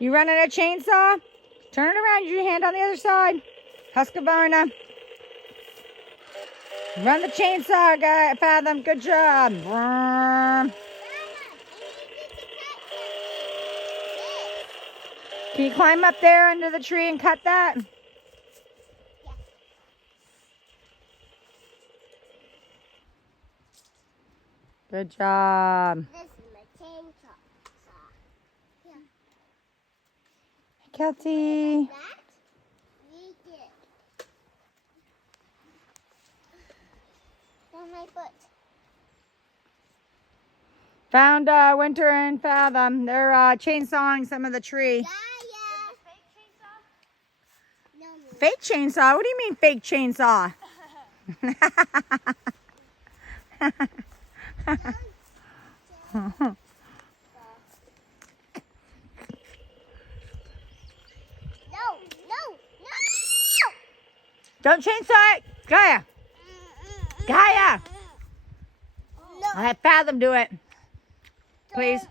You running a chainsaw? Turn it around. Use your hand on the other side. Husqvarna. Run the chainsaw, guy. Fathom. Good job. Vroom. Can you climb up there under the tree and cut that? Yeah. Good job. This is my chainsaw. Yeah. Kelsey. That? We did. On my foot. Found Winter and Fathom. They're chainsawing some of the tree. Yeah. No, no. Fake chainsaw? What do you mean fake chainsaw? No. Don't chainsaw it. Gaia. Gaia. No. I'll have Fathom do it. Please.